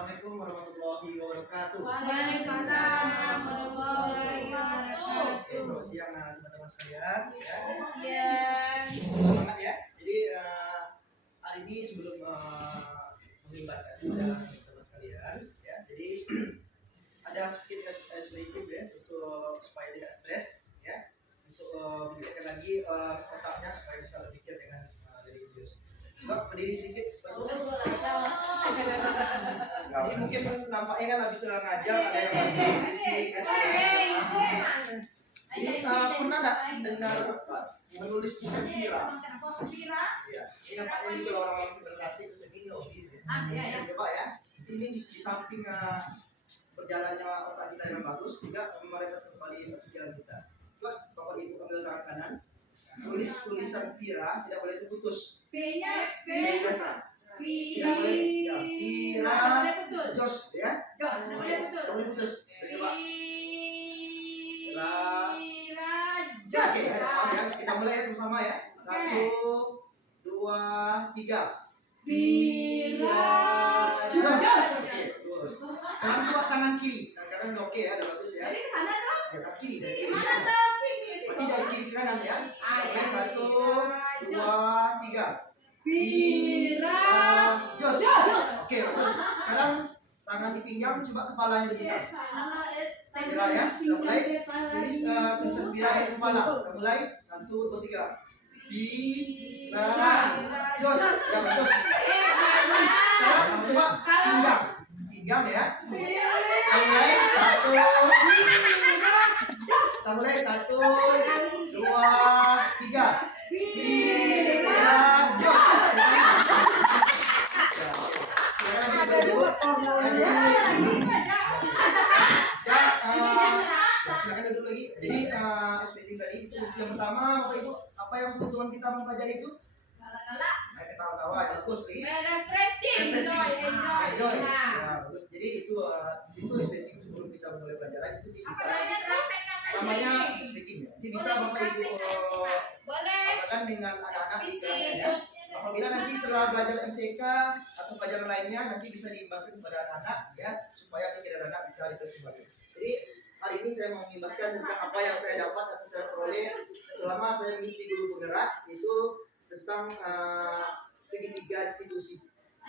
Assalamualaikum warahmatullahi wabarakatuh. Waalaikumsalam warahmatullahi wabarakatuh. Oke, selamat siang teman-teman sekalian. Ya. Siang. Semangat ya. Jadi hari ini sebelum mengimbaskan kepada teman-teman sekalian, ya. Jadi ada sedikit ya untuk supaya tidak stres, ya. Untuk memikirkan lagi otaknya supaya bisa berpikir dengan religius. Coba berdiri sedikit. Jadi mungkin nampaknya kan habis ngajar ada yang musik, Ini pernah nggak dengar menulis tulisan Pira? Ya, ini nampaknya ini kalau orang-orang seberkasi tulisan ini logis ya. Coba ya, ini di samping berjalannya otak kita dengan bagus, juga mereka kembali pikiran kita. Coba Bapak Ibu ambil tangan kanan, tulis tulisan Pira tidak boleh diputus. P-nya P. Tidak boleh ya, Pira, Jos ya. Tidak boleh putus. Coba. Oke, ya, kita mulai ya sama-sama ya. 1, 2, 3. Pira. Jos. Oke, terus. Sekarang coba tangan kiri. Tangan kanan udah oke ya, udah bagus ya. Jadi ke sana tuh. Ya, tangan kiri dari kiri. Mana tapi? Berarti dari kiri ke kanan ya. Oke, 1, 2, 3. Pira. Jos. Oke, bagus. Sekarang tangan di pinggang, coba kepalanya dipegang. Pira ya, kita mulai. Tulis tulisan Pira di kepala. Kita mulai. 1, 2, 3. Pira. Jos. Ya, bagus. Sekarang coba pinggang. Pinggang ya. Kita mulai. 1, 2, 3. Pira. Jos. Silakan duduk lagi. Jadi speaking tadi yang pertama Bapak Ibu, apa yang kebutuhan kita mempelajari itu? Ketawa-tawa, bagus lagi. Enjoy. Ya, bagus. Jadi itu speaking sebelum kita mulai pelajaran itu bisa namanya speaking ya. Jadi bisa Bapak Ibu lakukan dengan anak-anak di kelasnya ya. Apabila nanti setelah belajar MTK atau pelajaran lainnya nanti bisa diimbaskan kepada anak-anak ya supaya pikiran anak bisa diterjemahkan. Jadi hari ini saya mau mengimbaskan tentang apa yang saya dapat atau saya peroleh selama saya mengikuti guru penggerak itu tentang segitiga institusi.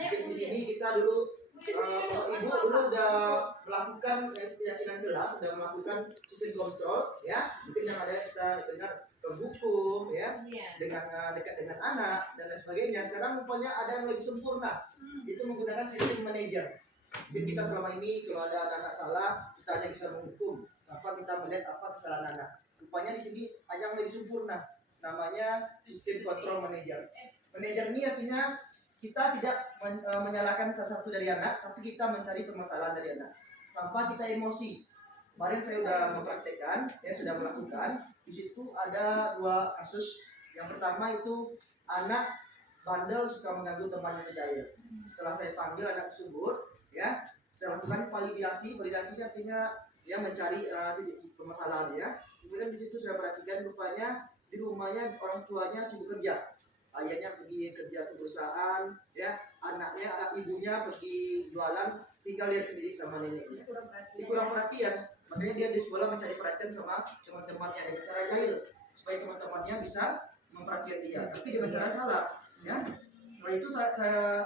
Mungkin di sini kita dulu Ibu dulu udah melakukan keyakinan kelas, sudah melakukan sistem kontrol ya. Mungkin yang ada kita dengar hukum ya, dengan dekat dengan anak dan lain sebagainya. Sekarang rupanya ada yang lebih sempurna, itu menggunakan sistem manajer. Jadi kita selama ini kalau ada anak salah, kita hanya bisa menghukum tanpa kita melihat apa kesalahan anak. Rupanya di sini ada yang lebih sempurna, namanya sistem kontrol manajer. Manajer ini artinya kita tidak menyalahkan salah satu dari anak, tapi kita mencari permasalahan dari anak tanpa kita emosi. Kemarin saya sudah mempraktekkan, ya sudah melakukan. Di situ ada 2 kasus. Yang pertama itu anak bandel suka mengganggu temannya mencair. Setelah saya panggil anak tersebut, ya saya lakukan validasi. Validasi artinya dia mencari titik permasalahan ya. Kemudian di situ saya perhatikan rupanya di rumahnya orang tuanya sibuk kerja. Ayahnya pergi kerja ke perusahaan, ya ibunya pergi jualan, tinggal dia sendiri sama neneknya. Kurang perhatian, makanya dia di sekolah mencari perhatian sama teman-temannya dengan cara jahil supaya teman-temannya bisa memperhatikan dia. Tapi dengan cara salah, ya. Nah itu saya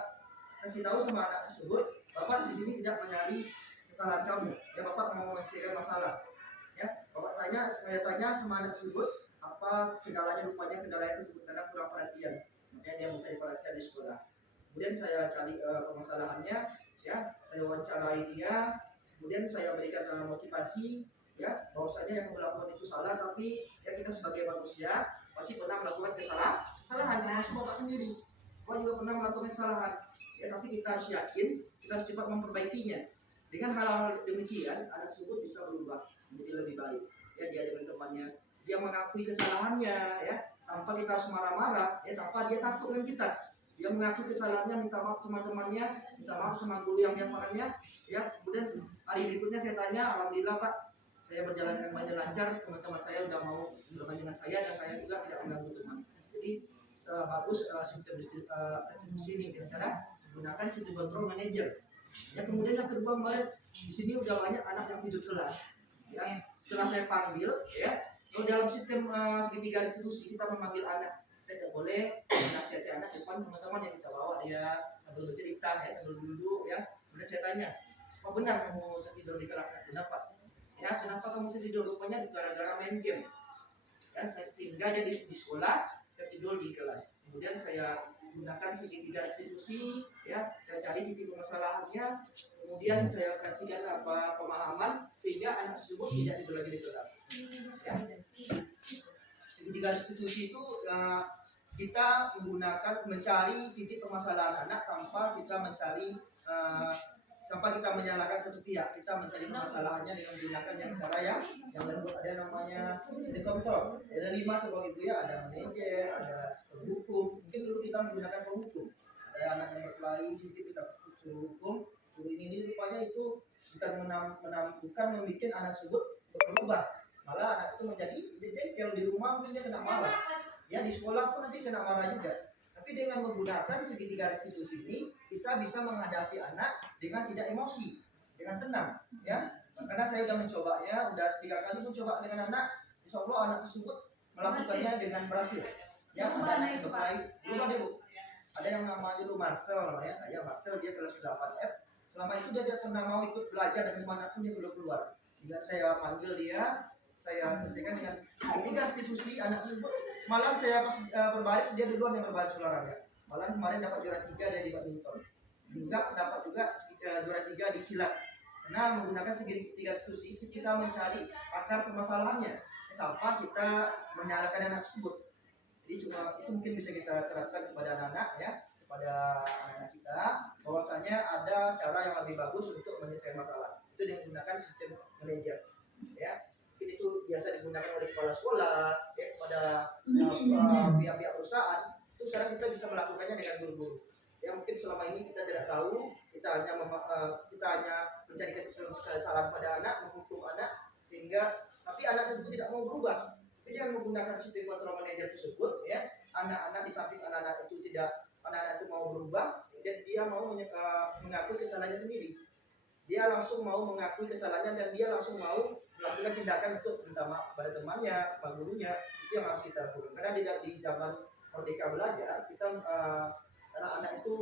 kasih tahu sama anak tersebut, Bapak di sini tidak mencari kesalahan kamu, ya Bapak mau menyelesaikan masalah. Ya, saya tanya sama anak tersebut. Apa kendalanya, rupanya kendalanya tersebut karena kurang perhatian, makanya dia mencari perhatian di sekolah. Kemudian saya cari permasalahannya, ya saya wawancarai dia, kemudian saya berikan motivasi, ya bahwasanya yang melakukan itu salah, tapi ya kita sebagai manusia pasti pernah melakukan kesalahan termasuk Bapak sendiri. Bapak juga pernah melakukan kesalahan, ya tapi kita harus yakin, kita harus cepat memperbaikinya. Dengan hal-hal demikian, anak tersebut bisa berubah menjadi lebih baik. Ya dia dengan temannya, dia mengakui kesalahannya ya tanpa kita harus marah-marah ya, tanpa dia takut dengan kita. Dia mengakui kesalahannya, minta maaf sama temannya, minta maaf sama guru yang diapakannya ya. Kemudian hari berikutnya saya tanya, alhamdulillah Pak, saya berjalan dengan lancar, teman-teman saya udah mau bermain dengan saya dan saya juga tidak mengganggu teman. Jadi bagus sistem institusi ini dengan cara menggunakan sistem control manager. Ya, kemudian yang kedua kemarin di sini udah banyak anak yang tidur kelas. Ya, setelah saya panggil, ya, kalau dalam sistem segitiga restitusi kita memanggil anak, kita tidak boleh menasihati anak depan teman-teman yang kita bawa dia sambil bercerita, ya, sambil duduk, ya. Kemudian saya tanya, apa benar kamu tidur di kelas? Kenapa? Ya, kenapa kamu tidur? Rupanya gara-gara main game. Ya, sehingga dia di sekolah tertidur di kelas. Kemudian saya gunakan segitiga restitusi, ya, saya cari titik permasalahannya, kemudian saya kasihkan apa pemahaman sehingga anak tersebut tidak tidur lagi di kelas. Ya. Segitiga restitusi itu kita menggunakan mencari titik permasalahan anak tanpa kita mencari tanpa kita menyalahkan satu pihak. Kita mencari permasalahannya dengan menggunakan yang cara yang lembut. Ada namanya kontrol. Ada 5 tuh Bapak Ibu ya, ada manajer, ada penghukum. Mungkin dulu kita menggunakan penghukum. Ada anak yang berkelahi, sistem kita suruh hukum, suruh ini rupanya itu bukan bukan membuat anak tersebut berubah. Malah anak itu menjadi jengkel di rumah, mungkin dia kena marah. Ya, di sekolah pun nanti kena marah juga. Tapi dengan menggunakan segitiga restitusi ini, kita bisa menghadapi anak dengan tidak emosi, dengan tenang, ya. Karena saya sudah mencobanya, udah 3 kali mencoba dengan anak, insya Allah anak tersebut melakukannya dengan berhasil. Ya, ada anak yang berkelahi, belum ada Bu. Ada yang namanya dulu Marcel, ya, kayak Marcel dia kelas 8F. Selama itu dia tidak pernah mau ikut belajar dan dimanapun dia belum keluar. Jika saya panggil dia, saya selesaikan dengan segitiga restitusi anak tersebut. Malam saya pas berbaris, dia duluan yang berbaris olahraga. Malam kemarin dapat juara 3 dia di badminton. Juga dapat juga juara 3 di silat. Karena menggunakan segitiga restitusi kita mencari akar permasalahannya tanpa kita menyalahkan anak tersebut. Jadi cuma itu mungkin bisa kita terapkan kepada anak-anak, ya, kepada anak-anak kita bahwasanya ada cara yang lebih bagus untuk menyelesaikan masalah. Itu dengan menggunakan sistem manajer, ya. Itu biasa digunakan oleh kepala sekolah, ya, kepada pihak-pihak perusahaan. Itu sekarang kita bisa melakukannya dengan guru-guru. Ya, mungkin selama ini kita tidak tahu, kita hanya mencari kesalahan pada anak, menghukum anak, sehingga tapi anak tersebut tidak mau berubah. Jadi jangan menggunakan sistem kontrol manajer tersebut, ya. Anak-anak di samping anak-anak itu mau berubah, dan dia mau mengakui kesalahannya sendiri. Dia langsung mau mengakui kesalahannya dan dia langsung mau melakukan tindakan untuk minta maaf kepada temannya, kepada gurunya. Itu yang harus kita lakukan. Karena di zaman merdeka belajar, kita anak-anak itu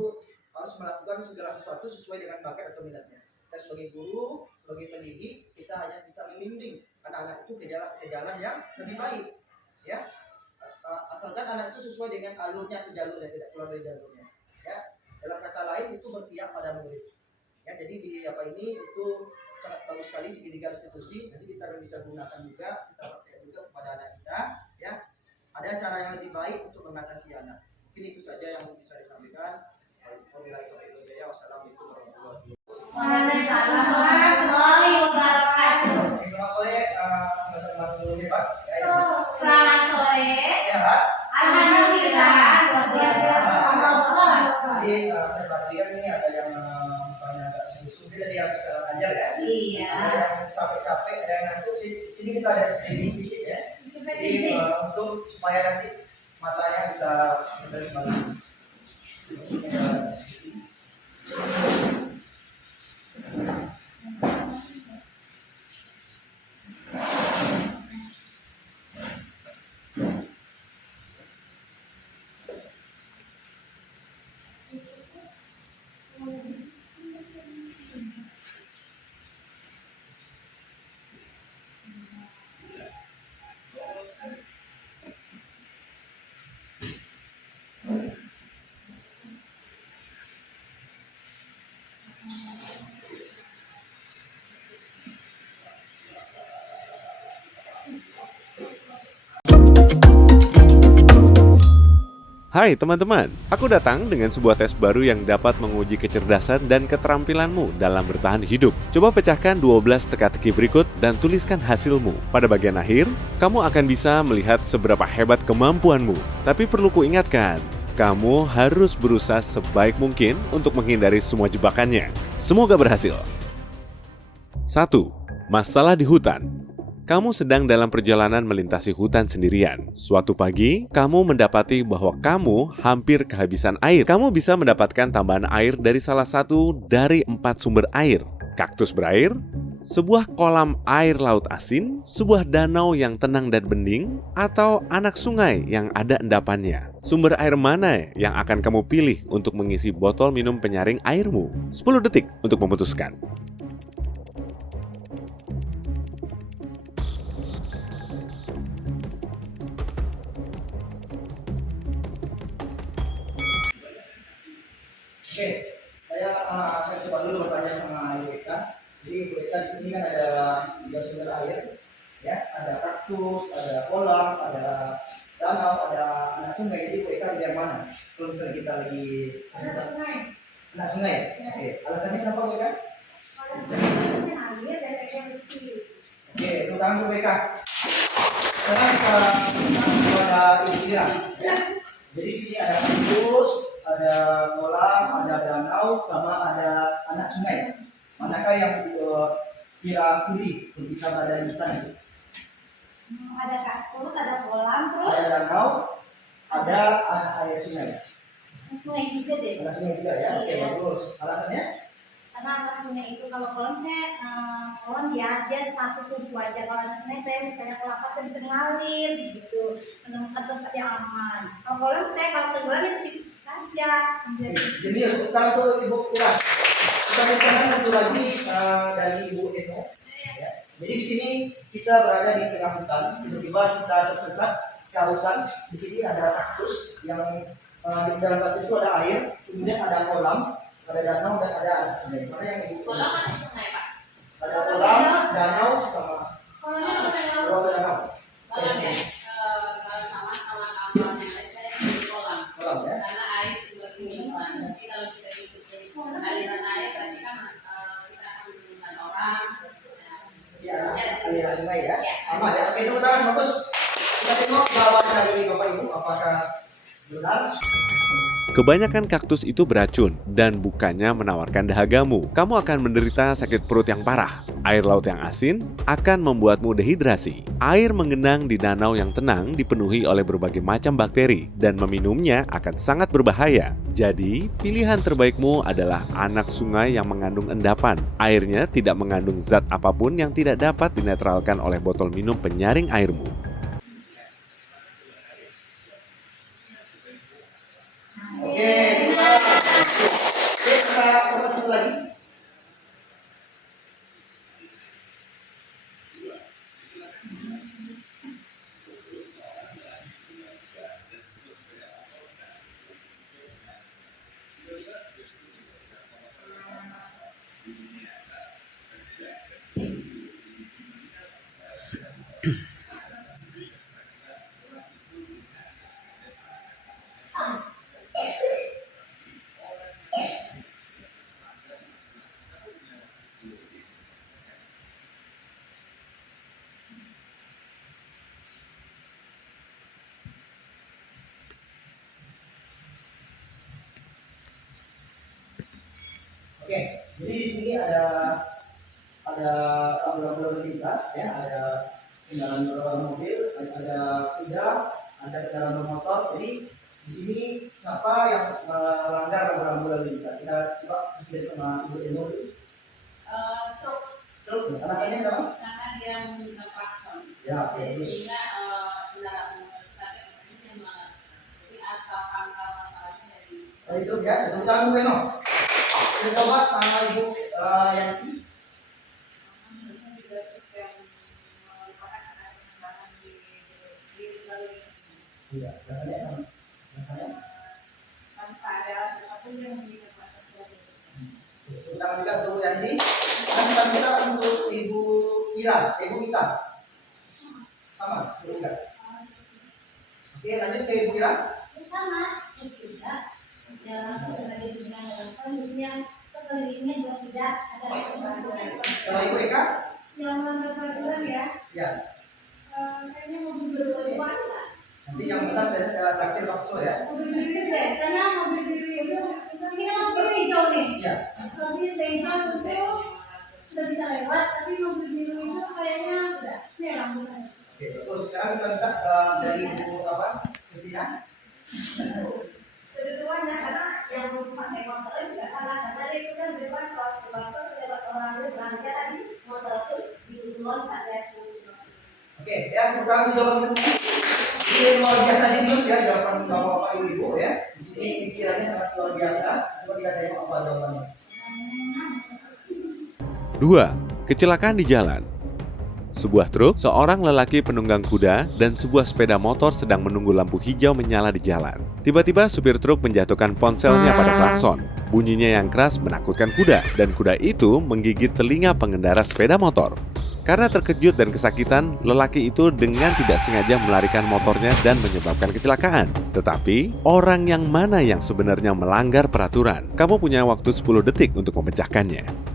harus melakukan segala sesuatu sesuai dengan bakat atau minatnya. Kita sebagai guru, sebagai pendidik, kita hanya bisa membimbing anak-anak itu ke jalan yang lebih baik, ya. Asalkan anak itu sesuai dengan alurnya, ke jalurnya, tidak keluar dari jalurnya, ya. Dalam kata lain itu berpihak pada murid. Ya, jadi di ini itu sangat bagus sekali segitiga restitusi. Nanti kita akan bisa gunakan juga, kita pakai juga kepada anak kita, ya. Ada cara yang lebih baik untuk mengatasi anak. Mungkin itu saja yang bisa disampaikan. Wassalamualaikum warahmatullahi wabarakatuh. Waalaikumsalam wabarakatuh. Selamat sore, teman-teman guru hebat. Selamat sore. Sehat? Alhamdulillah. Luar biasa. Jadi saya perhatikan ini ada yang mukanya agak serius, jadi dia bisa ngajar ya. Iya. Ada yang capek-capek, ada yang ngantuk. Sini kita ada sedikit ya. Jadi untuk supaya nanti matanya bisa kembali. Hai teman-teman, aku datang dengan sebuah tes baru yang dapat menguji kecerdasan dan keterampilanmu dalam bertahan hidup. Coba pecahkan 12 teka-teki berikut dan tuliskan hasilmu. Pada bagian akhir, kamu akan bisa melihat seberapa hebat kemampuanmu. Tapi perlu kuingatkan, kamu harus berusaha sebaik mungkin untuk menghindari semua jebakannya. Semoga berhasil. 1. Masalah di hutan. Kamu sedang dalam perjalanan melintasi hutan sendirian. Suatu pagi, kamu mendapati bahwa kamu hampir kehabisan air. Kamu bisa mendapatkan tambahan air dari salah satu dari 4 sumber air. Kaktus berair, sebuah kolam air laut asin, sebuah danau yang tenang dan bening, atau anak sungai yang ada endapannya. Sumber air mana yang akan kamu pilih untuk mengisi botol minum penyaring airmu? 10 detik untuk memutuskan. Oke, saya coba dulu bertanya sama Ibu Eka. Jadi Ibu Eka di sini kan ada 3 sumber air, ya, ada kaktus, ada kolam, ada danau, ada anak sungai. Jadi Ibu Eka pilih yang mana? Kalau misalnya kita lagi Anak sungai. anak sungai. Oke, alasannya kenapa Ibu Eka? Alasannya air dan air bersih. Oke, tepuk tangan Ibu Eka. Sekarang kita pada Indira. Ya. Jadi di sini ada kaktus, ada kolam, ada danau, sama ada anak sungai. Manakah yang kira pilih untuk kita berada di sana? Ada kaktus, ada kolam, terus Ada danau, ada anak air sungai. sungai juga deh. Ada sungai juga ya. Oke, Iya. bagus. Alasannya? Karena anak sungai itu kalau kolam saya kolam dia satu tubuh aja. Kalau anak sungai saya misalnya kalau apa saya bisa ngalir gitu, menemukan tempat yang aman. Kalau kolam saya kalau tenggelam itu situ saja. Jadi sekarang tuh Ibu Ira. Kita bicara satu lagi dari Ibu Eno. Ya. Jadi di sini kita berada di tengah hutan. Tiba-tiba kita tersesat kehausan. Di sini ada kaktus yang di dalam kaktus itu ada air. Kemudian ada kolam, ada danau dan ada anak sungai. Mana yang Ibu? Kolam ada sungai Pak. Ada kolam, danau sama Kolamnya ada danau. kolam dan danau. Kolam ya, sama-sama kapal yang lain saya di kolam. Kolam ya. Karena air sumber kehidupan. Jadi kalau kita ikuti aliran air, berarti kan kita akan menemukan orang. Iya, aliran sungai ya. Sama ya. Oke, tepuk tangan bagus. Kita tengok jawaban dari Bapak Ibu apakah benar. Kebanyakan kaktus itu beracun dan bukannya menawarkan dahagamu. Kamu akan menderita sakit perut yang parah. Air laut yang asin akan membuatmu dehidrasi. Air mengenang di danau yang tenang dipenuhi oleh berbagai macam bakteri dan meminumnya akan sangat berbahaya. Jadi, pilihan terbaikmu adalah anak sungai yang mengandung endapan. Airnya tidak mengandung zat apapun yang tidak dapat dinetralkan oleh botol minum penyaring airmu. Oke, kita coba satu lagi. Oke, jadi di sini ada rambu-rambu lalu lintas, ya, ada kendaraan mobil, ada kuda, ada kendaraan bermotor. Jadi di sini siapa yang melanggar rambu-rambu lalu lintas? Kita coba lihat sama Ibu Eno dulu. Truk, Truk, alasannya apa? karena dia menggunakan klakson. Ya, Jadi bagus. sehingga kendaraan motor kita dia melanggar. Jadi asal pangkal masalahnya dari Oh, itu ya, tepuk tangan Bu Eno. Kita coba sama Ibu Yanti. harusnya juga truk yang merupakan kendaraan di lalu lintas. Iya, alasannya sama. Alasannya. Tanpa ada apapun yang menjadi klakson seperti itu. Tepuk tangan juga untuk Yanti. Dan kita minta untuk Ibu Ira, Ibu Ita. Sama, Ibu Ira. Oke, lanjut ke Ibu Ira. Sama juga dalam berbagai dunia dalam kondisinya sekelilingnya juga tidak ada perubahan. Kalau Ibu Eka, Yang memperhatikan ya, ya. kayaknya mobil biru lah. Nanti yang benar saya traktir bakso ya. Mobil biru deh, karena mobil biru itu ini kan mobil hijau nih. Iya. Mobil hijau itu sudah bisa lewat, tapi mobil biru itu kayaknya udah. Nih lah. Oke, terus sekarang kita minta dari Ibu apa? Kristina. Kedua-duanya karena yang pakai motor juga salah karena dia itu kan depan kelas lewat orang itu belanja tadi motor itu di loncat ya. Oke, ya pertama jawaban ini luar biasa serius ya jawaban bapak ibu ya. Di sini pikirannya sangat luar biasa. Coba kita tengok apa jawabannya. 2. Kecelakaan di jalan. Sebuah truk, seorang lelaki penunggang kuda, dan sebuah sepeda motor sedang menunggu lampu hijau menyala di jalan. Tiba-tiba supir truk menjatuhkan ponselnya pada klakson. Bunyinya yang keras menakutkan kuda, dan kuda itu menggigit telinga pengendara sepeda motor. Karena terkejut dan kesakitan, lelaki itu dengan tidak sengaja melarikan motornya dan menyebabkan kecelakaan. Tetapi, orang yang mana yang sebenarnya melanggar peraturan? Kamu punya waktu 10 detik untuk memecahkannya.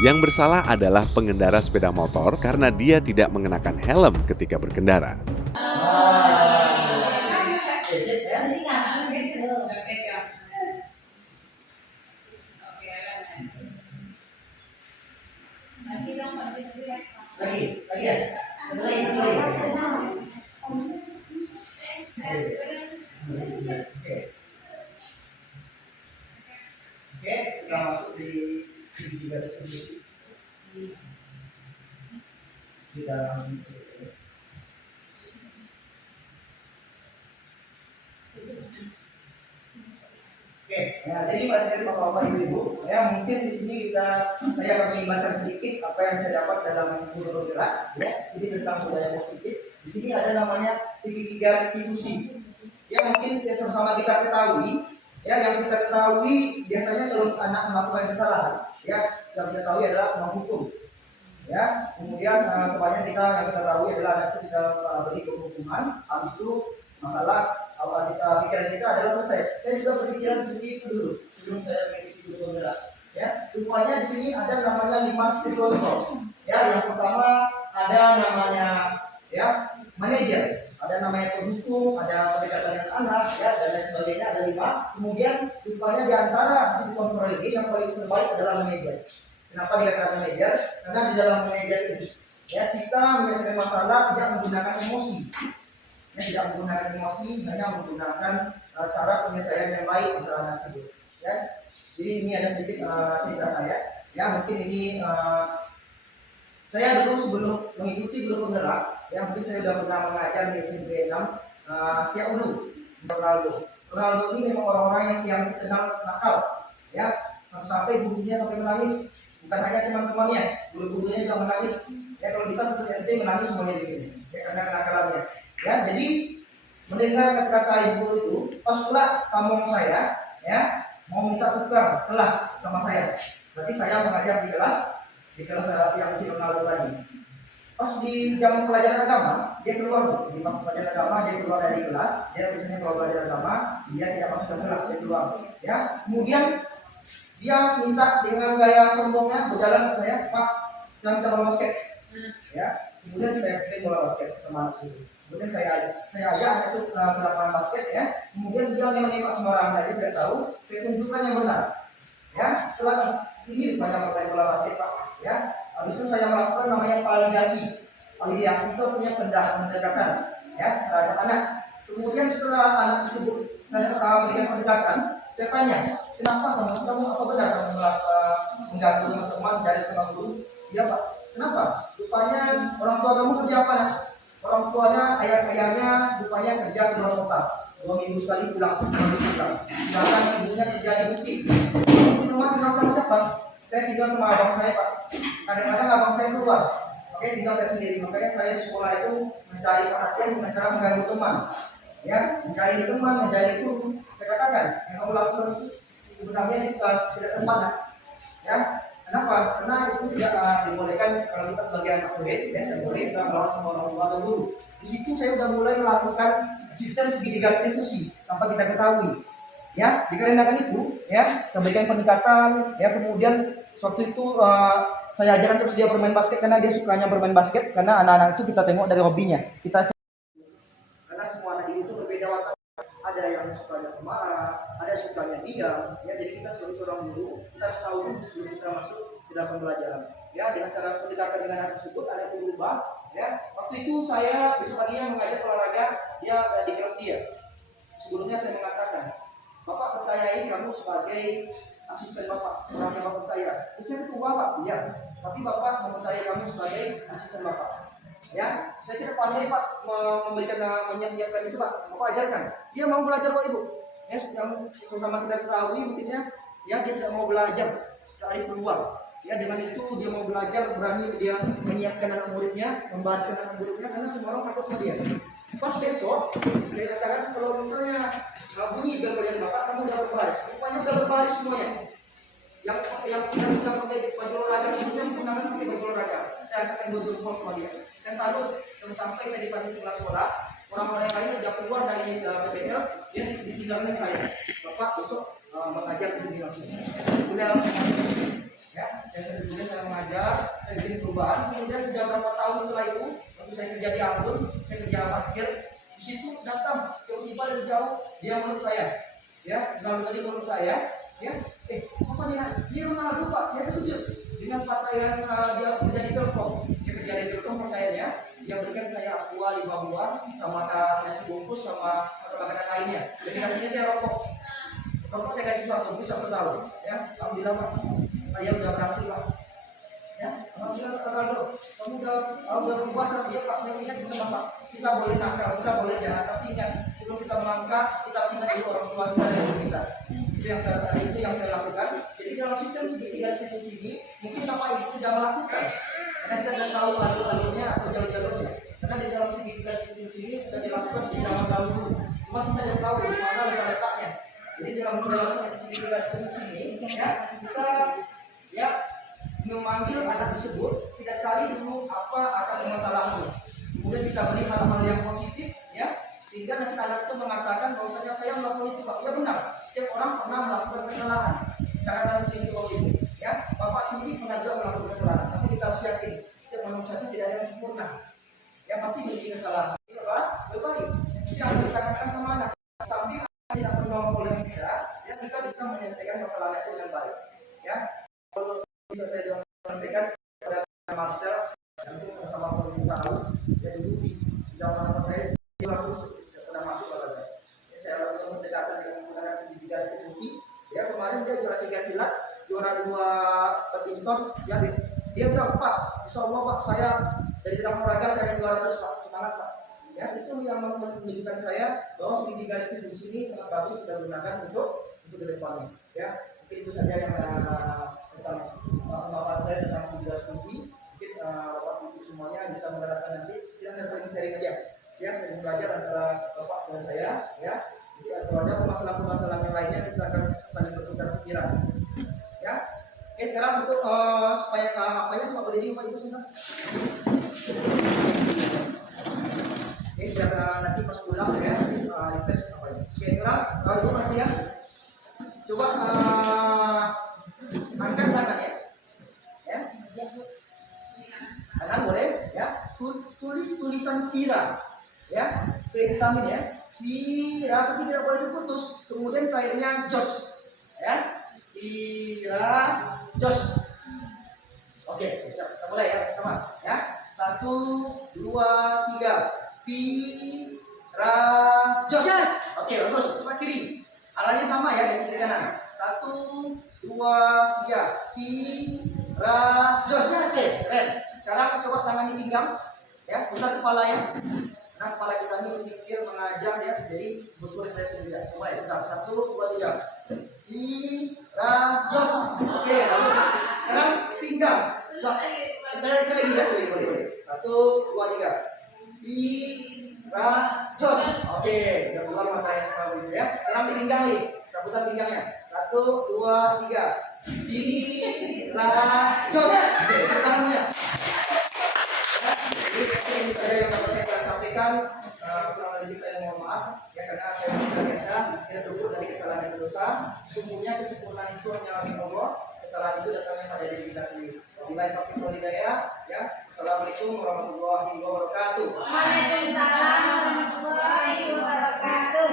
Yang bersalah adalah pengendara sepeda motor karena dia tidak mengenakan helm ketika berkendara. Jadi kan gitu. Lagi ya? Satu lagi. Oke, kita masuk di tiga sesi. Kita Oke, nah jadi dari bapak-bapak ibu-ibu, ya mungkin di sini saya akan mengimbaskan sedikit apa yang saya dapat dalam guru bergerak, ya. Jadi tentang budaya positif. Di sini ada namanya segitiga restitusi. Ya mungkin sama-sama kita ketahui, ya yang kita ketahui biasanya kalau anak melakukan kesalahan, ya yang kita tahu adalah menghukum. Ya, kemudian kebanyakan kita yang kita tahu adalah anak itu kita beri hukuman, habis itu masalah awal pikiran kita adalah selesai. Saya juga berpikiran seperti itu dulu sebelum saya mengisi guru bergerak. Ya, rupanya di sini ada namanya 5 stakeholder. Ya, yang pertama ada namanya ya manajer, ada namanya pendukung, ada pendekatan dengan anak, ya dan lain sebagainya ada 5. Kemudian rupanya di antara stakeholder ini yang paling terbaik adalah manajer. Kenapa dikatakan manajer? Karena di dalam manajer ini ya kita menyelesaikan masalah tidak menggunakan emosi. Ya, tidak menggunakan emosi, hanya menggunakan cara penyelesaian yang baik antara anak tersebut. Ya, jadi ini ada sedikit cerita saya. Ya, mungkin ini saya dulu sebelum mengikuti guru bergerak, ya mungkin saya sudah pernah mengajar di SMP 6 Siaulu, Ronaldo ini memang orang-orang yang kenal nakal, ya sampai gurunya sampai menangis. Bukan hanya teman-temannya, guru-gurunya juga menangis. Ya kalau bisa satu SMP menangis semuanya begini, ya karena kenakalannya. Ya jadi mendengar kata-kata ibu itu, pas pula kamu saya, ya mau minta tukar kelas sama saya. Berarti saya mengajar di kelas yang si Ronaldo tadi. Pas di jam pelajaran agama, dia keluar. Di pas pelajaran agama dia keluar dari kelas. Dia biasanya kalau pelajaran agama dia tidak masuk ke kelas, dia keluar. Ya kemudian dia minta dengan gaya sombongnya berjalan ke saya, Pak, saya minta bola basket. Ya, kemudian saya sering bola basket sama anak itu. Kemudian saya ajak itu ke lapangan basket, ya. Kemudian dia menembak sembarangan saja, tidak tahu. Saya tunjukkan yang benar. Ya, setelah ini banyak bermain bola basket, Pak. Ya, habis itu saya melakukan namanya validasi. Validasi itu artinya pendekatan, ya, terhadap anak. Kemudian setelah anak tersebut saya berikan pendekatan, saya tanya, kenapa kamu apa benar kamu mengganggu teman-teman dari sama guru? Iya Pak. Kenapa? Rupanya orang tua kamu kerja apa? Orang tuanya, ayah-ayahnya rupanya kerja di luar kota. 2 minggu sekali pulang, sedangkan ibunya kerja di bukti. Di rumah tinggal sama siapa? Saya tinggal sama abang saya Pak. Kadang-kadang abang saya keluar. Oke, tinggal saya sendiri. Makanya saya di sekolah itu mencari perhatian dengan cara mengganggu teman. Ya, mencari teman, mencari guru. Saya katakan, yang kamu lakukan itu sebenarnya tidak tepat. Ya, kenapa? Karena itu tidak dibolehkan kalau kita sebagai anak murid, ya, tidak boleh kita melawan sama orang tua atau guru. Di situ saya sudah mulai melakukan sistem segitiga restitusi tanpa kita ketahui. Ya, dikarenakan itu, ya, saya berikan pendekatan, ya, kemudian waktu itu saya ajarkan terus dia bermain basket karena dia sukanya bermain basket karena anak-anak itu kita tengok dari hobinya. Karena semua anak itu berbeda watak. ada yang sukanya pemarah, ada yang sukanya diam. Ya, jadi kita sebagai seorang guru kita harus tahu dulu sebelum kita masuk ke dalam pembelajaran. Ya, dengan cara pendekatan dengan anak tersebut ada yang berubah. Ya, waktu itu saya besok paginya mengajar olahraga dia di kelas dia. Sebelumnya saya mengatakan, Bapak percayai kamu sebagai asisten Bapak, orang yang Bapak percaya. Itu ketua Pak, iya. Tapi Bapak mempercayai kamu sebagai asisten Bapak. Ya, saya tidak pandai Pak memberikan menyiapkan itu Pak. Bapak ajarkan. Dia mau belajar Pak Ibu. Ya, yang sama kita ketahui mungkinnya, ya dia tidak mau belajar cari peluang. Ya, dengan itu dia mau belajar, berani dia menyiapkan anak muridnya, membaca anak muridnya, karena semua orang takut sama dia. Pas besok, saya katakan kalau misalnya bunyi bel bagian Bapak, kamu udah berbaris. Rupanya udah berbaris semuanya. Yang bisa pakai baju olahraga, semuanya menggunakan pakai baju olahraga. Saya katakan baju sama dia. Saya salut sampai saya dipanggil sekolah, orang-orang yang lain sudah keluar dari PBL, dia ditinggalkan saya. Bapak besok mengajar di sini langsung. Udah, ya, saya mengajar, saya bikin perubahan. Kemudian sudah berapa tahun setelah itu, waktu saya kerja di Ambon, saya kerja parkir, di situ datang tiba-tiba dari jauh dia menurut saya, ya, lalu tadi menurut saya, ya, siapa nih? Dia Ronaldo Pak, dia ketujuh dengan pakaian dia kerja di Telkom, dia kerja di Telkom pakaiannya, dia berikan saya aqua 5 buah sama nasi bungkus sama makanan lainnya. Jadi kasihnya saya rokok saya kasih satu bungkus 1 tahun, ya, alhamdulillah Pak, saya udah berhasil Pak. Ya, alhamdulillah Ronaldo, kamu udah berubah sama dia Pak. Saya ingat bisa Pak. Kita boleh nakal, kita boleh jalan, tapi ingat sebelum kita melangkah kita harus ingat dulu orang tua kita dan guru kita. Itu yang saya lakukan. Jadi dalam sistem segitiga institusi ini mungkin Bapak Ibu sudah melakukan, karena kita tidak tahu alur-alurnya atau jalur-jalurnya. Karena di dalam segitiga institusi ini sudah dilakukan di zaman dahulu. Cuma kita tidak tahu di mana letaknya. Jadi dalam segitiga institusi ini, ya, kita ya memanggil anak tersebut, kita cari dulu apa akar masalahnya. Kemudian kita beri hal-hal yang positif, ya, sehingga nanti anak itu mengatakan bahwasanya saya melakukan itu Pak. Ya benar, setiap orang pernah melakukan kesalahan. Karena harus itu ya, Bapak sendiri pernah juga melakukan kesalahan. Tapi kita harus yakin setiap manusia itu tidak ada yang sempurna. Ya pasti memiliki kesalahan. Ya Pak, baik. Kita harus katakan sama anak. Sampai tidak menolong oleh kita, ya kita bisa menyelesaikan masalah itu dengan baik. Ya, kalau bisa saya selesaikan pada Marcel yang itu sama tahu ya dulu di zaman apa saya dia langsung pernah masuk olahraga. Saya lakukan pendekatan dengan menggunakan segitiga institusi. Ya kemarin dia juara 3 silat, juara 2 badminton. Ya dia bilang Pak, Insya Allah Pak, saya dari dalam olahraga saya juara terus Pak, semangat Pak. Ya itu yang menunjukkan saya bahwa segitiga institusi ini sangat bagus kita gunakan untuk kedepannya. Ya mungkin itu saja yang tentang pemaparan saya tentang segitiga institusi. Mungkin Bapak Ibu semuanya bisa menerapkan nanti. Kita sharing aja. Ya, saya belajar antara Bapak dan saya. Ya, jadi kalau ada permasalahan-permasalahan yang lainnya kita akan saling bertukar pikiran. Ya, oke sekarang untuk supaya apanya coba berdiri Bapak Ibu semua. Oke, biar nanti pas pulang ya, request apa ya. Oke, sekarang kalau dulu nanti ya, coba angkat tangan ya. Ya, tangan boleh ya. Tulis tulisan Vira, ya, vitamin ya. Vira, tapi tidak boleh diputus. Kemudian terakhirnya Jos, ya. Vira, Jos. Oke, bisa kita mulai ya sama, ya. 1, 2, 3. Vira, Jos. Oke, bagus. Coba kiri. Arahnya sama ya dari kiri kanan. 1, 2, 3. Vira, Jos. Oke, keren. Sekarang coba tangan di pinggang, ya, putar kepala ya. Nah, kepala kita ini berpikir mengajak ya, jadi bersuara dari sendiri. Mulai, putar 1, 2, 3. Jos. Oke, bagus. Sekarang pinggang. Saya lagi ya, boleh. 1, 2, 3. Jos. Oke, udah keluar mata yang sama gitu ya. Sekarang di pinggang nih, kita putar pinggangnya. 1, 2, 3. Jos. Oke, tangannya. Ini saya yang dapat saya sampaikan, kurang lebih saya mohon maaf ya karena saya sudah biasa tidak luput dari kesalahan dan dosa. Sesungguhnya kesempurnaan itu hanya milik Allah, kesalahan itu datangnya pada diri kita sendiri. Wabillahi taufiq wal hidayah. Ya, assalamualaikum warahmatullahi wabarakatuh. Waalaikumsalam warahmatullahi wabarakatuh.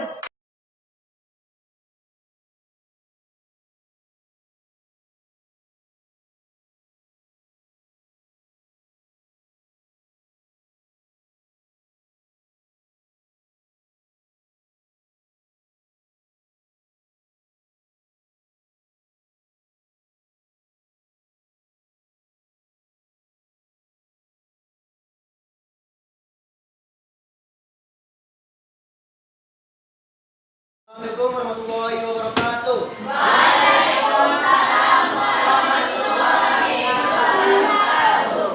Assalamualaikum warahmatullahi wabarakatuh.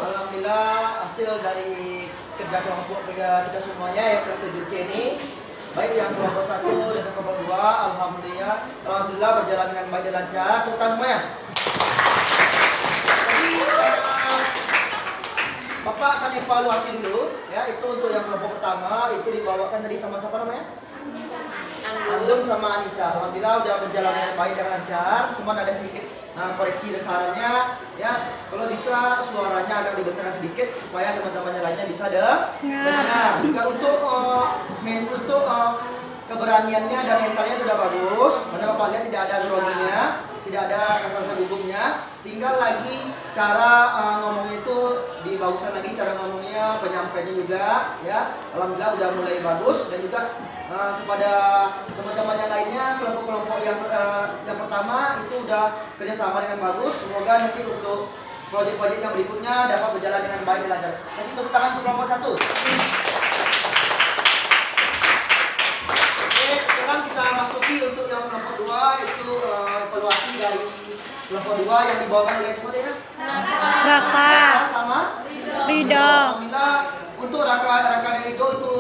Alhamdulillah hasil dari kerja kelompok kita semuanya yang ke-7C ini, baik yang kelompok 1 dan kelompok 2, alhamdulillah berjalan dengan baik dan lancar. Tepuk tangan semuanya. Jadi Bapak akan evaluasi dulu ya, itu untuk yang kelompok pertama itu dibawakan tadi sama siapa namanya? Anggum sama Anissa. Alhamdulillah udah berjalan dengan baik dan lancar. Cuman ada sedikit koreksi dan sarannya ya. Kalau bisa suaranya agak dibesarkan sedikit supaya teman-teman yang lainnya bisa dengar. Juga untuk keberaniannya dan mentalnya sudah bagus. Karena Bapak lihat tidak ada groginya, tidak ada rasa gugupnya. Tinggal lagi cara ngomongnya itu dibaguskan lagi, cara ngomongnya, penyampaiannya juga ya. Alhamdulillah udah mulai bagus. Dan juga kepada teman-teman yang lainnya, kelompok-kelompok yang pertama itu udah kerjasama dengan bagus. Semoga nanti untuk proyek-proyek yang berikutnya dapat berjalan dengan baik dan lancar. Kasih tepuk tangan untuk kelompok 1. Oke, sekarang kita masuki untuk yang kelompok 2, itu evaluasi dari kelompok 2 yang dibawakan oleh siapa ya? Raka sama Rido. Alhamdulillah untuk Raka dan Rido itu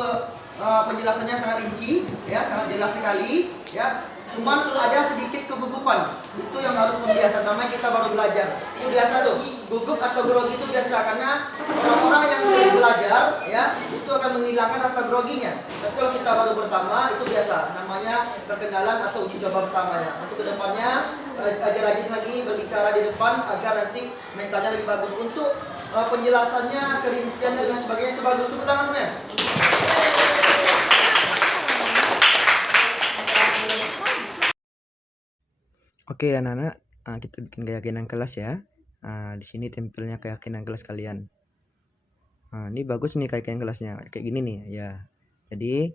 penjelasannya sangat rinci ya, sangat jelas sekali ya. Cuman ada sedikit kegugupan, itu yang harus membiasa. Namanya kita baru belajar, itu biasa tuh. Gugup atau grogi itu biasa, karena orang-orang yang sering belajar ya itu akan menghilangkan rasa groginya. Tapi kalau kita baru pertama itu biasa, namanya perkenalan atau uji coba pertamanya. Untuk kedepannya rajin lagi berbicara di depan agar nanti mentalnya lebih bagus. Untuk penjelasannya, kerinciannya dan sebagainya itu bagus. Tepuk tangan semuanya. Oke anak-anak, kita bikin keyakinan kelas ya. Di sini tempelnya keyakinan kelas kalian. Ini bagus nih keyakinan kelasnya, kayak gini nih ya. Jadi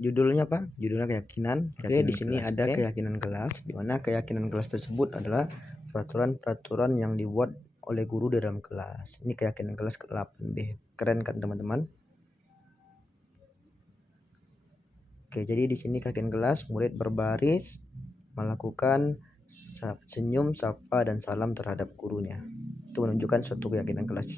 judulnya apa? Judulnya keyakinan. Oke, di sini ada keyakinan kelas, di mana keyakinan kelas tersebut adalah peraturan-peraturan yang dibuat oleh guru di dalam kelas. Ini keyakinan kelas ke-8B. Keren kan teman-teman? Oke, jadi di sini keyakinan kelas, murid berbaris melakukan senyum, sapa, dan salam terhadap gurunya. Itu menunjukkan suatu keyakinan kelas.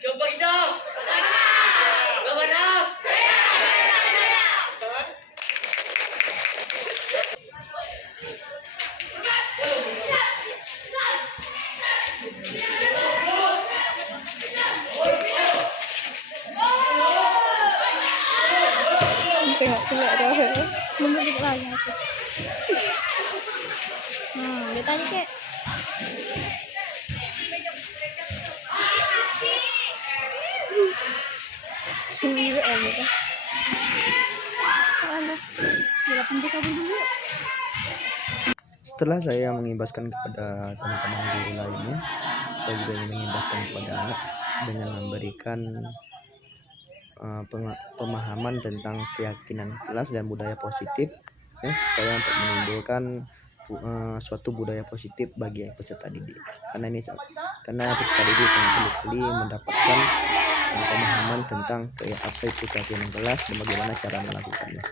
Coba kita. Bagaimana? Tengok dah. Menurut lagi sih. Dia tanya kek. Sendiri gitu. Bila penting kamu dulu. Setelah saya mengimbaskan kepada teman-teman guru lainnya, saya juga ingin mengimbaskan kepada anak dengan memberikan pemahaman tentang keyakinan kelas dan budaya positif ya, supaya untuk menimbulkan suatu budaya positif bagi peserta didik. Karena peserta didik sangat perlu mendapatkan pemahaman tentang apa itu keyakinan kelas dan bagaimana cara melakukannya.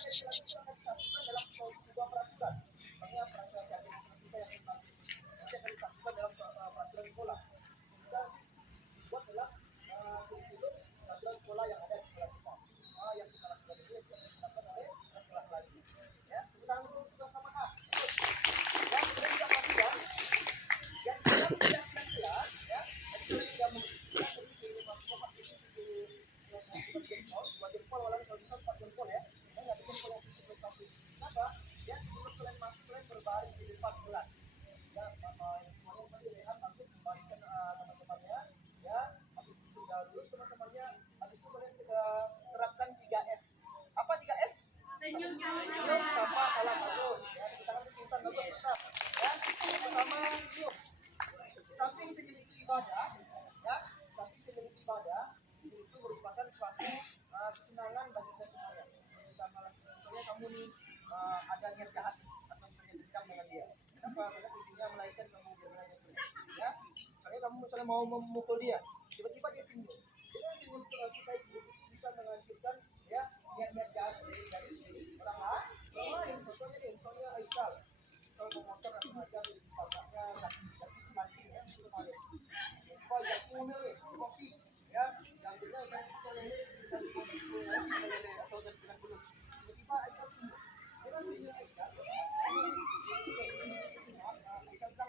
akan disatukan dalam sebuah peraturan. Makanya peraturan keyakinan kita yang nanti akan disatukan dalam peraturan sekolah. Kita buat dalam kurikulum peraturan sekolah yang ada di sekolah kita. Yang kita lakukan ini yang dilakukan oleh sekolah lainnya. Ya, kita lakukan bersama. Dan kemudian juga perhatikan yang dalam tidak kelas, ya, tadi kita tidak terapkan 3S. Apa 3S? Senyum, sapa, salam bagus. Ya, kita kan pintar bagus tetap. Ya, pertama senyum. Samping sejenis ibadah, ya, samping sejenis ibadah itu merupakan suatu kesenangan bagi kita semuanya. Misalnya kamu nih ada niat jahat atau misalnya dendam dengan dia. Kenapa? Karena intinya melahirkan kamu berbenah ya. Karena kamu misalnya mau memukul dia, tiba-tiba dia senyum. Dengan senyum kita itu bisa menghancurkan ya niat-niat jahat dari orang lain. Contohnya nih, misalnya Aikal. Kalau mau motor atau ngajar di pasarnya, mati ya, itu kemarin. Kalau yang umil nih, kopi, ya, yang benar kan kita lele, kita lele atau dengan belut. Tiba-tiba Aikal senyum. Dengan senyum Aikal, Aikal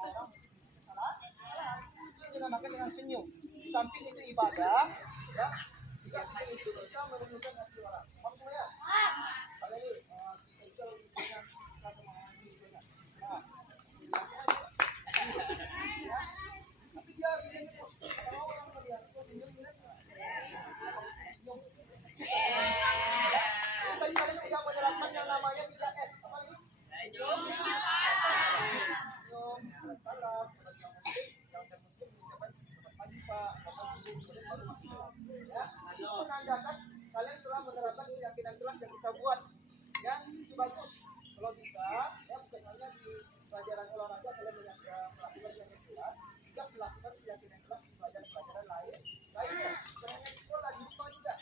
bilang, dinamakan dengan senyum. Di samping itu ibadah, ya, juga itu bisa menunjukkan hati orang. Paham semua ya? Kalau ini kita punya satu memahami itu ya. Nah, ya, tapi dia bilang kalau orang melihat itu senyum bilang, senyum. Ya, tadi kalian sudah menerapkan yang namanya 3S. Apa ini? Senyum, salam, yang muslim mengucapkan selamat pagi Pak, selamat subuh, baru masuk Islam. Ya, itu menandakan kalian telah menerapkan keyakinan kelas yang kita buat. Ya, itu bagus. Kalau bisa, ya bukan hanya di pelajaran olahraga kalian melakukan keyakinan kelas, juga melakukan keyakinan kelas di pelajaran-pelajaran lainnya. Bukan hanya di sekolah, di rumah juga.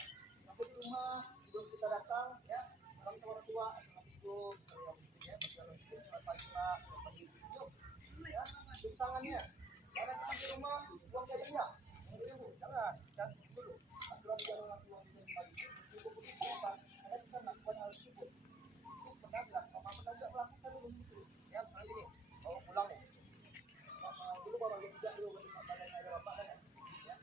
Sampai di rumah sebelum kita datang, ya, salam sama orang tua, assalamualaikum, ya, assalamualaikum, selamat pagi Pak, selamat pagi Ibu. Ya, cium tangannya. Karena kita di rumah buang jadinya. Jangan, dulu. Aturan jangan langsung buang jadinya. Cukup begitu Pak. Karena kita melakukan hal tersebut. Itu pernah dilakukan, pernah tidak melakukan begitu. Ya, misalnya gini, mau pulang nih. Dulu bapak yang tidak dulu badan ada bapak kan ya. Ya,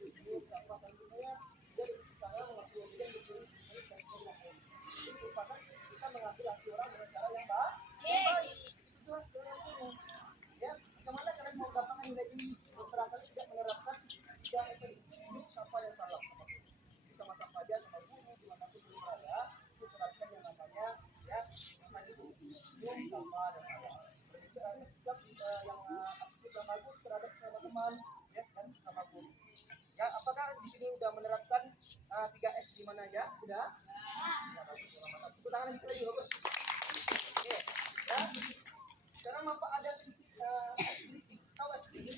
itu siapa kan saya dia saya melakukan dia itu ini saya melakukan. Ini merupakan kita mengambil hati orang dengan cara yang baik. Itu itu ya, bagaimana kalian mau gampang nilai tinggi? Beberapa kali tidak menerapkan 3S ini siapa yang salah? Sama sama aja sama guru dimanapun guru berada, itu terapkan yang namanya ya lagi itu senyum sama dan salah. Itu harus sikap yang aktif dan bagus terhadap teman-teman ya dan sama guru. Ya, apakah di sini udah menerapkan 3S di mana aja? Sudah? Ya, bagus. Selamat. Tepuk tangan kita lagi bagus. Oke, ya. Sekarang apa ada tahu sedikit?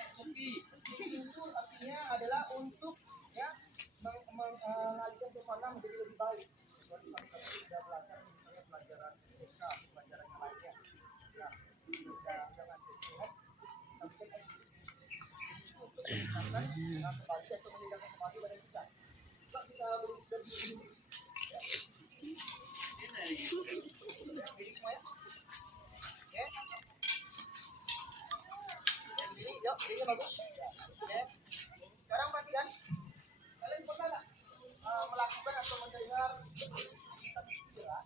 SOP itu artinya adalah untuk ya mengalihkan suasana menjadi lebih baik. Kecuali kalau sudah belajar misalnya pelajaran TK, pelajaran yang lainnya. Ya, sudah jangan ya. Tapi kan itu untuk meningkatkan kembali atau meningkatkan kembali badan kita. Coba kita beri ini. Ya. Ini semua ya. Oke. Ini bagus. Oke. Sekarang perhatikan. Kalian pernah nggak melakukan atau mendengar kira?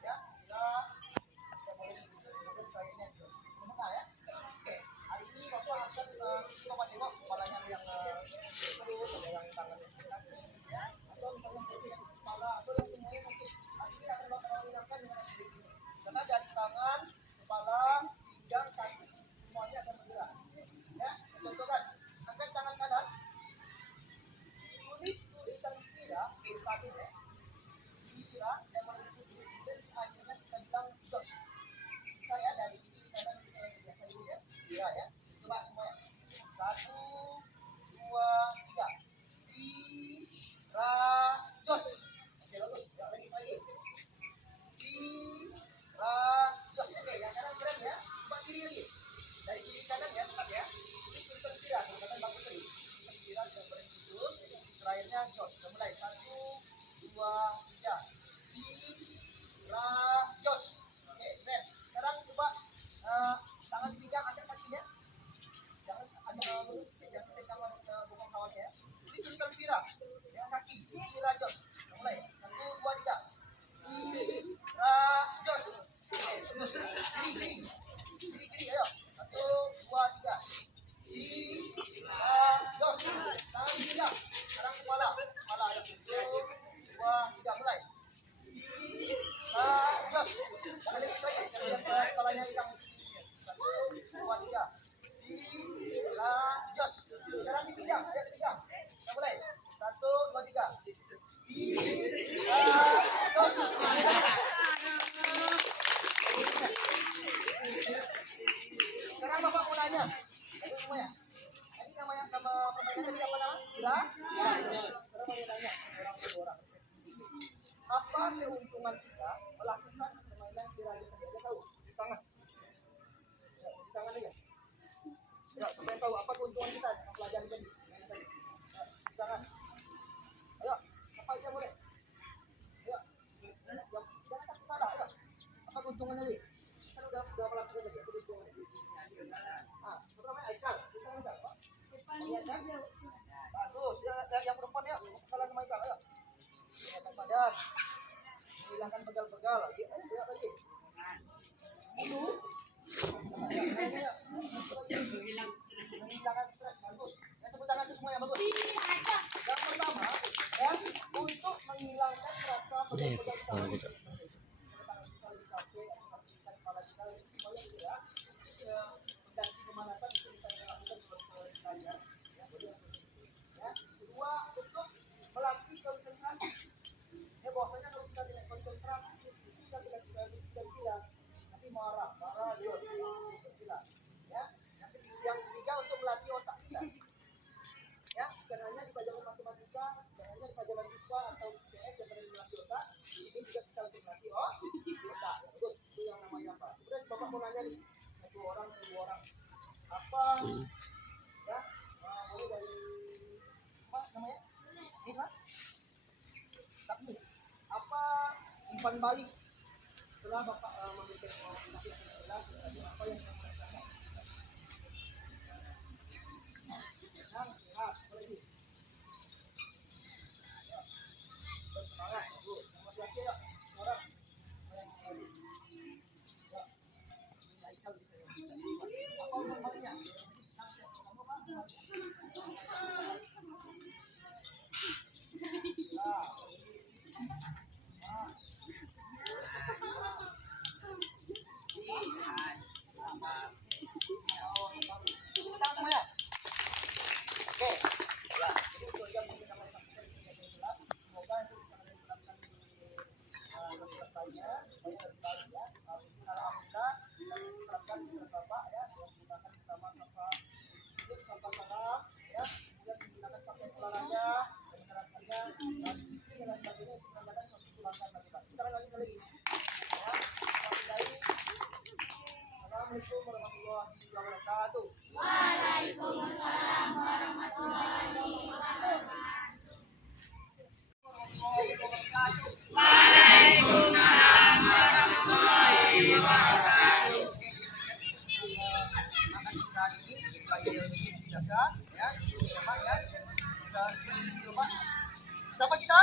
Ya, kita boleh disebut kayaknya itu. Pernah ya? Oke. Hari ini bapak akan coba tengok kepalanya yang terus, ada yang tangannya ya, atau misalnya kepala atau yang semuanya mungkin. Hari ini akan bapak menggunakan dengan sedikit. Karena dari tangan, kepala, pinggang, kaki semuanya akan bergerak. Ya, contohkan. Angkat tangan kanan. Tulis tulisan kira, tadi ya. Kira ya, tetap ya. Ini berkira, teman-teman bagus tadi. Berkira sudah berhitung. Terakhirnya jos. Sudah mulai 1, 2, 3. Ra, jos. Oke, keren. Sekarang coba tangan dipegang, angkat kakinya. Jangan ada lurus, jangan pegang bokong kawannya ya. Ini berkira. Yang kaki, kira jos. Sudah mulai. 1, 2, 3. Ra, jos. Oke, terus. Kiri, ayo. 1, 2, 3. Jos. Tangan dipegang. Sekarang kepala. Ayo. 1, 2, 3, mulai. Jos. Jangan lagi. Lihat kepalanya hilang. 1, 2, 3. Jos. Sekarang dipegang. Ayo dipegang. Kita mulai. 1, 2, 3. Jos. Sekarang Bapak mau nanya. Ayo semuanya. Tadi nama permainan tadi apa nama? Kira? Sekarang mau nanya orang. Apa keuntungan kita melakukan permainan kira aja tadi? Ada tahu? Di tangan. Ya, di tangan aja. Ya, supaya tahu apa keuntungan kita mempelajari tadi. Ya, di tangan. Ayo, apa aja boleh? Ayo. Jangan takut salah, ayo. Apa keuntungannya tadi? Kan udah melakukan tadi. Apa keuntungannya? Pertama Aikal. Lihat kan? Bagus. Yang perempuan ya. Salah sama Aikal, ayo. Kelihatan padat. Menghilangkan pegal-pegal. Ayo, lihat lagi. Menghilangkan stres. Bagus. Ya, tepuk tangan tuh semuanya. Bagus. Yang pertama, ya, untuk menghilangkan rasa pegal-pegal. Kedua, untuk melatih konsentrasi. Ya, bahwasanya kalau kita tidak konsentrasi, kita tidak gila. Nanti marah, dia gila. Ya, yang ketiga untuk melatih otak kita. Ya, bukan hanya di pelajaran matematika, bukan hanya di pelajaran IPA atau IPS yang pernah melatih otak, ini juga bisa untuk melatih otak. Terus itu yang namanya apa? Kemudian Bapak mau nanya nih, dua orang, apa? Ya, mulai dari apa namanya? Ini kan? Takmi. Apa umpan balik? Setelah Bapak memberikan informasi yang jelas, apa yang Bapak rasakan? Yang sehat, apa lagi? Terus semangat, Bu. Semangat lagi ya, orang. Ya. Aikal bisa ya. Apa umpan baliknya? Assalamualaikum warahmatullahi wabarakatuh. Waalaikumsalam warahmatullahi wabarakatuh. Waalaikumsalam warahmatullahi wabarakatuh. Siapa kita?